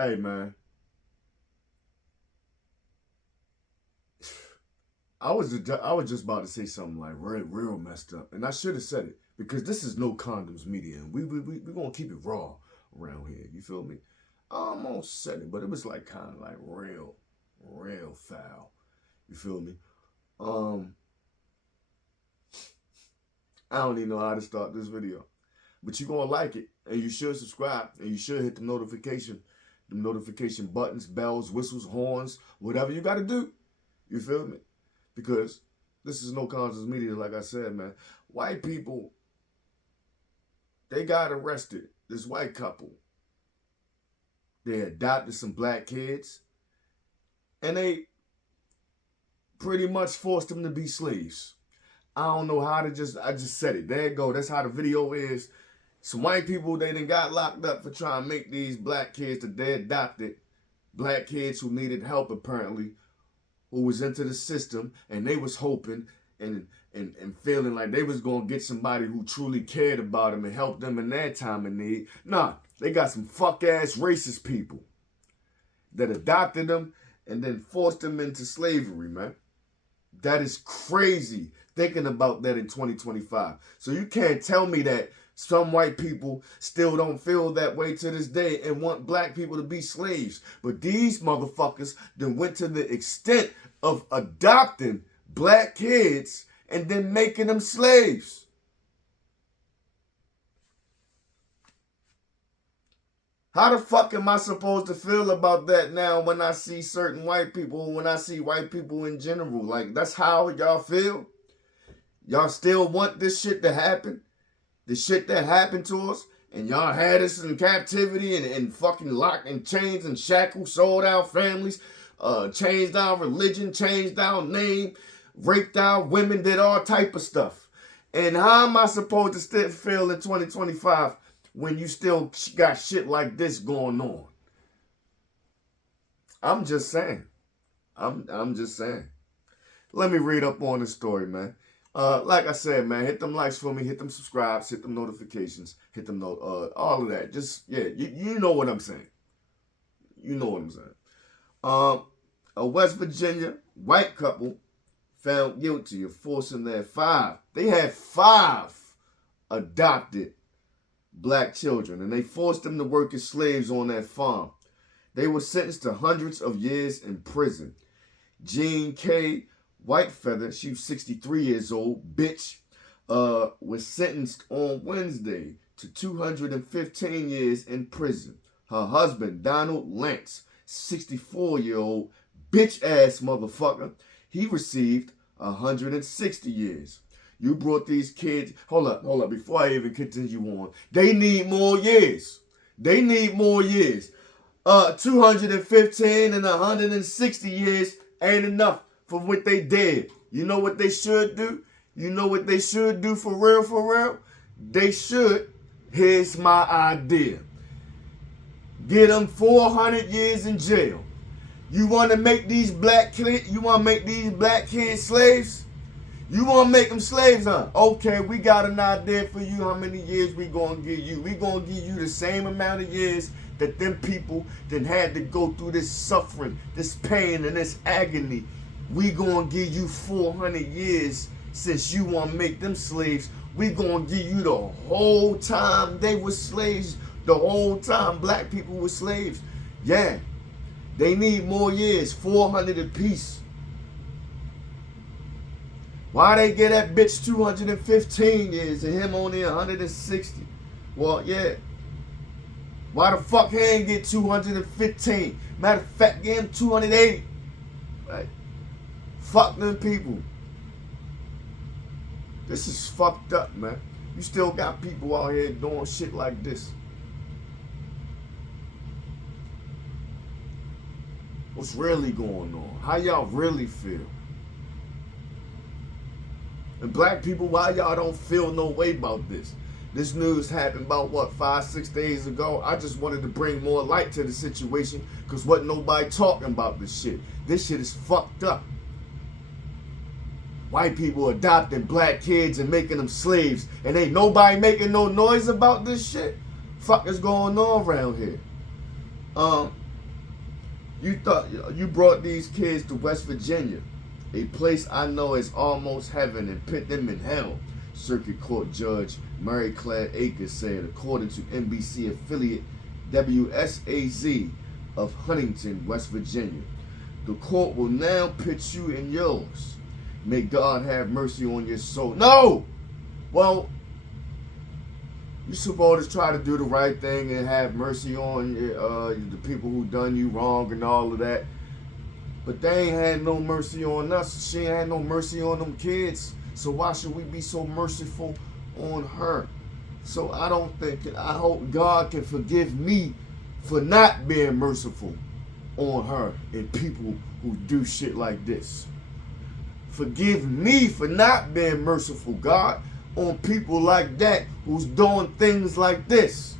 Hey, man. I was just about to say something like real messed up, and I should have said it because this is no condoms media, and we gonna keep it raw around here. You feel me? I almost said it, but it was like kind of like real foul. You feel me? Um, I don't even know how to start this video, but you gonna like it, and you should subscribe, and you should hit the notification buttons, bells, whistles, horns, whatever you gotta do. You feel me? Because this is no conscious media, like I said, man. White people, they got arrested. This white couple, they adopted some black kids, and they pretty much forced them to be slaves. I don't know how I just said it. There you go. That's how the video is. Some white people, they done got locked up for trying to make these black kids that they adopted, black kids who needed help apparently, who was into the system, and they was hoping and feeling like they was gonna get somebody who truly cared about them and help them in their time of need. Nah, they got some fuck ass racist people that adopted them and then forced them into slavery, man. That is crazy thinking about that in 2025. So you can't tell me that some white people still don't feel that way to this day and want black people to be slaves. But these motherfuckers then went to the extent of adopting black kids and then making them slaves. How the fuck am I supposed to feel about that now when I see certain white people, when I see white people in general? Like, that's how y'all feel? Y'all still want this shit to happen? The shit that happened to us? And y'all had us in captivity and fucking locked in chains and shackles, sold our families, changed our religion, changed our name, raped our women, did all type of stuff. And how am I supposed to still feel in 2025 when you still got shit like this going on? I'm just saying. I'm just saying. Let me read up on this story, man. Like I said, man, hit them likes for me, hit them subscribes, hit them notifications, hit them all of that. Just you know what I'm saying. You know what I'm saying. A West Virginia white couple found guilty of forcing they had five adopted black children, and they forced them to work as slaves on that farm. They were sentenced to hundreds of years in prison. Jean K. Whitefeather, she was 63 years old, bitch, was sentenced on Wednesday to 215 years in prison. Her husband, Donald Lance, 64-year-old, bitch-ass motherfucker, he received 160 years. You brought these kids, hold up, before I even continue on, they need more years. They need more years. 215 and 160 years ain't enough for what they did. You know what they should do? You know what they should do for real, for real? They should, here's my idea. Get them 400 years in jail. You want to make these black kids slaves? You want to make them slaves, huh? Okay, we got an idea for you how many years we going to give you. We going to give you the same amount of years that them people that had to go through this suffering, this pain, and this agony. We going to give you 400 years since you want to make them slaves. We going to give you the whole time they were slaves, the whole time black people were slaves. Yeah, they need more years, 400 apiece. Why they get that bitch 215 years and him only 160? Well, yeah. Why the fuck he ain't get 215? Matter of fact, get him 280. Right? Fuck them people. This is fucked up, man. You still got people out here doing shit like this. What's really going on? How y'all really feel? And black people, why y'all don't feel no way about this? This news happened about, 5-6 days ago? I just wanted to bring more light to the situation because wasn't nobody talking about this shit. This shit is fucked up. White people adopting black kids and making them slaves, and ain't nobody making no noise about this shit? Fuck is going on around here? You thought you brought these kids to West Virginia, a place I know is almost heaven, and put them in hell. Circuit Court Judge Mary Claire Akers said, according to NBC affiliate WSAZ of Huntington, West Virginia. The court will now pit you in yours. May God have mercy on your soul. No! Well, you're supposed to try to do the right thing and have mercy on the people who done you wrong and all of that. But they ain't had no mercy on us. She ain't had no mercy on them kids. So why should we be so merciful on her? So I hope God can forgive me for not being merciful on her and people who do shit like this. Forgive me for not being merciful, God, on people like that who's doing things like this.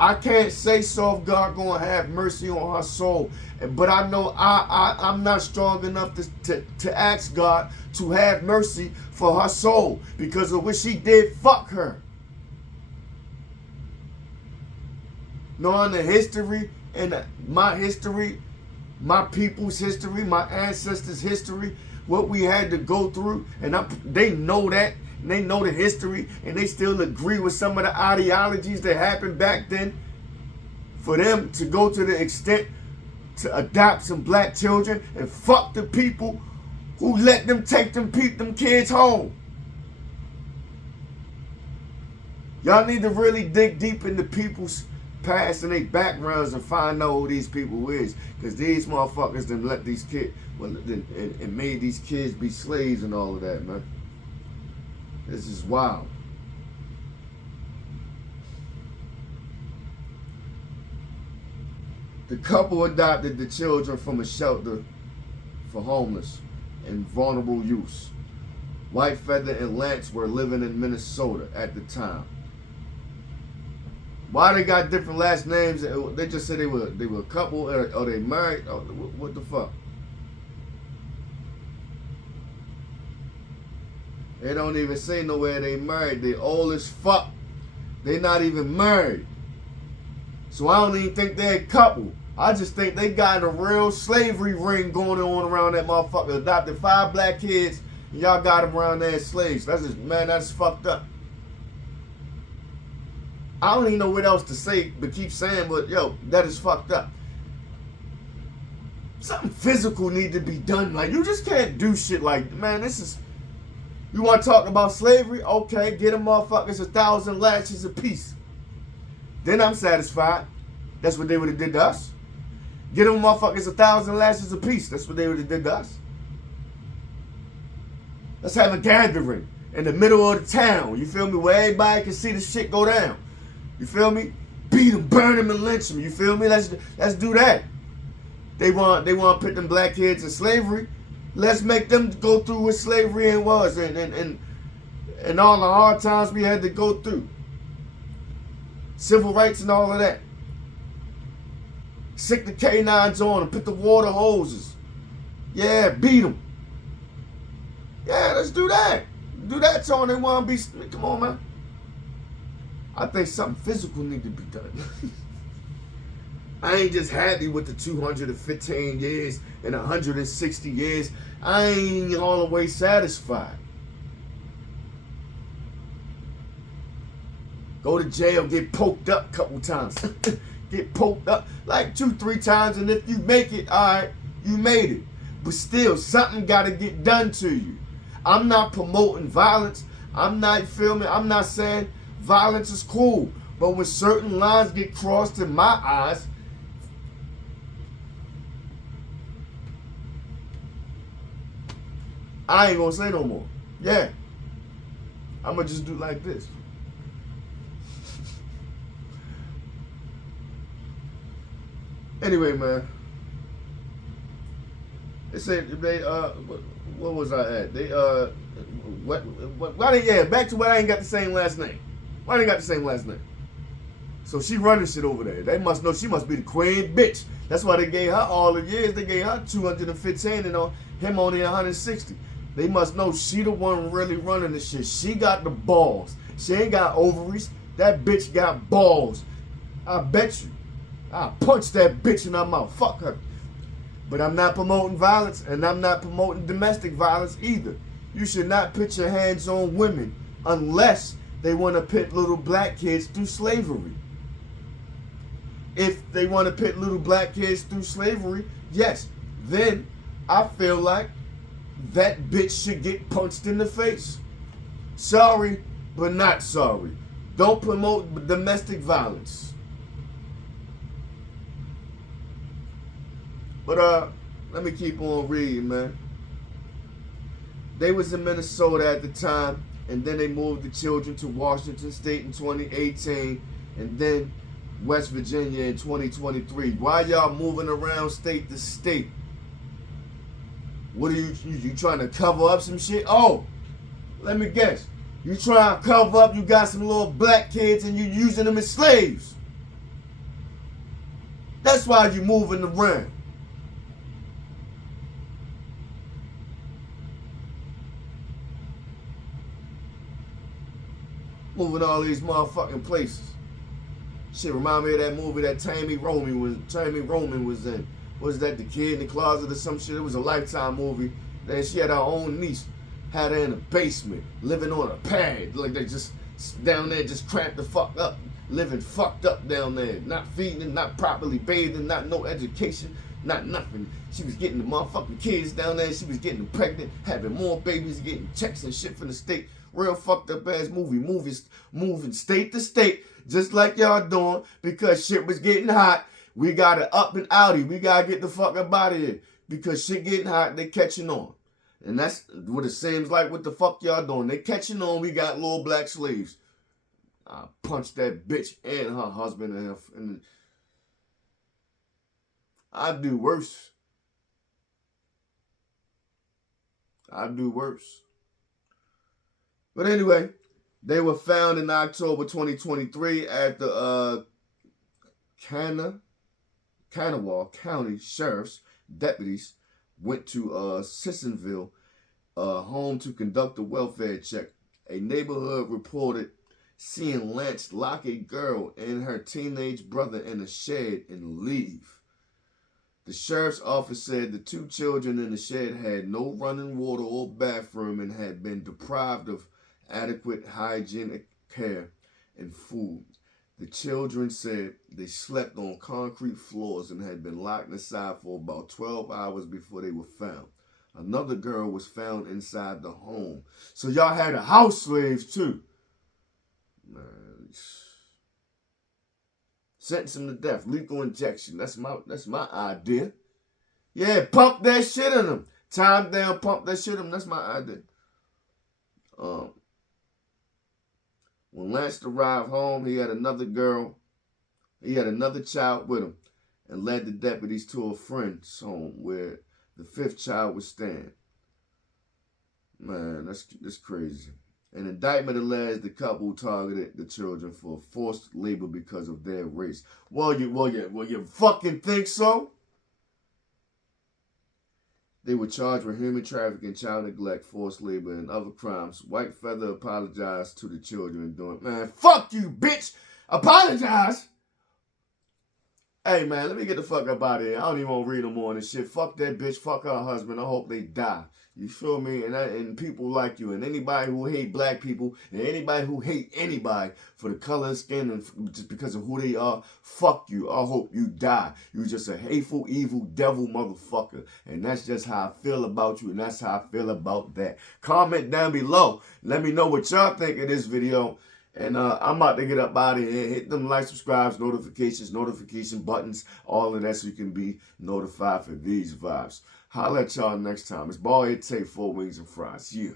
I can't say so if God gonna have mercy on her soul, but I know I'm not strong enough to ask God to have mercy for her soul because of what she did. Fuck her. Knowing the history and my history, my people's history, my ancestors' history, what we had to go through, and they know that, and they know the history, and they still agree with some of the ideologies that happened back then. For them to go to the extent to adopt some black children and fuck the people who let them take them kids home. Y'all need to really dig deep into people's past and their backgrounds and find out who these people is. Because these motherfuckers done let these kids, and made these kids be slaves and all of that, man. This is wild. The couple adopted the children from a shelter for homeless and vulnerable youths. Whitefeather and Lance were living in Minnesota at the time. Why they got different last names? They just said they were a couple, or they married. Oh, what the fuck? They don't even say nowhere they married. They old as fuck. They not even married. So I don't even think they're a couple. I just think they got a real slavery ring going on around that motherfucker. Adopted 5 black kids, and y'all got them around there as slaves. That's just, man, that's fucked up. I don't even know what else to say, but keep saying, but yo, that is fucked up. Something physical need to be done. Like, you just can't do shit like, man, this is, you want to talk about slavery? Okay, get them motherfuckers 1,000 lashes apiece. Then I'm satisfied. That's what they would have did to us. Get them motherfuckers 1,000 lashes apiece. That's what they would have did to us. Let's have a gathering in the middle of the town. You feel me? Where everybody can see the shit go down. You feel me? Beat them, burn them, and lynch them. You feel me? Let's do that. They want to put them black kids in slavery. Let's make them go through what slavery was and all the hard times we had to go through. Civil rights and all of that. Sick the canines on them, put the water hoses. Yeah, beat them. Yeah, let's do that. Do that to them. They want to be, come on, man. I think something physical need to be done. I ain't just happy with the 215 years and 160 years. I ain't all the way satisfied. Go to jail, get poked up a couple times. Get poked up like 2-3 times, and if you make it, all right, you made it. But still, something got to get done to you. I'm not promoting violence. I'm not saying violence is cool. But when certain lines get crossed in my eyes, I ain't gonna say no more. Yeah. I'm gonna just do like this. Anyway, man. They said they what was I at? They why they back to why I ain't got the same last name. Why they got the same last name? So she running shit over there. They must know she must be the queen bitch. That's why they gave her all the years. They gave her 215 and on him only 160. They must know she the one really running this shit. She got the balls. She ain't got ovaries. That bitch got balls. I bet you. I'll punch that bitch in her mouth. Fuck her. But I'm not promoting violence, and I'm not promoting domestic violence either. You should not put your hands on women unless they want to put little black kids through slavery. If they want to put little black kids through slavery, yes, then I feel like that bitch should get punched in the face. Sorry, but not sorry. Don't promote domestic violence. But let me keep on reading, man. They was in Minnesota at the time, and then they moved the children to Washington State in 2018, and then West Virginia in 2023. Why y'all moving around state to state? What are you trying to cover up some shit? Oh, let me guess. You trying to cover up, you got some little black kids and you using them as slaves. That's why you moving around. Moving all these motherfucking places. Shit remind me of that movie that Tammy Roman was in. Was that The Kid in the Closet or some shit? It was a Lifetime movie. Then she had her own niece. Had her in a basement, living on a pad. Like they just down there just cramped the fuck up. Living fucked up down there. Not feeding, not properly bathing, not no education, not nothing. She was getting the motherfucking kids down there. She was getting them pregnant, having more babies, getting checks and shit from the state. Real fucked up ass movie. Moving state to state, just like y'all doing, because shit was getting hot. We gotta up and outie. We gotta get the fuck up out of here. Because shit getting hot, they catching on. And that's what it seems like. What the fuck y'all doing? They catching on. We got little black slaves. I punched that bitch and her husband and I do worse. I do worse. But anyway, they were found in October 2023 at the Kanawha County Sheriff's deputies went to Sissonville home to conduct a welfare check. A neighborhood reported seeing Lance lock a girl and her teenage brother in a shed and leave. The sheriff's office said the two children in the shed had no running water or bathroom and had been deprived of adequate hygienic care and food. The children said they slept on concrete floors and had been locked inside for about 12 hours before they were found. Another girl was found inside the home. So y'all had a house slaves too. Man. Sentence him to death. Lethal injection. That's my idea. Yeah, pump that shit in them. Time down, pump that shit in them. That's my idea. When Lance arrived home, he had another child with him and led the deputies to a friend's home where the fifth child was staying. Man, that's crazy. An indictment alleged the couple targeted the children for forced labor because of their race. Well, you fucking think so? They were charged with human trafficking, child neglect, forced labor, and other crimes. White Feather apologized to the children doing, man, fuck you, bitch! Apologize! Hey, man, let me get the fuck up out of here. I don't even want to read no more on this shit. Fuck that bitch. Fuck her husband. I hope they die. You feel me? And people like you and anybody who hate black people and anybody who hate anybody for the color of skin and just because of who they are, fuck you. I hope you die. You just a hateful, evil, devil motherfucker. And that's just how I feel about you and that's how I feel about that. Comment down below. Let me know what y'all think of this video. And I'm about to get up out of here. Hit them like, subscribes, notification buttons, all of that so you can be notified for these vibes. Holla at y'all next time. It's Bald Head Tay, 4 Wings and Fries. Yeah.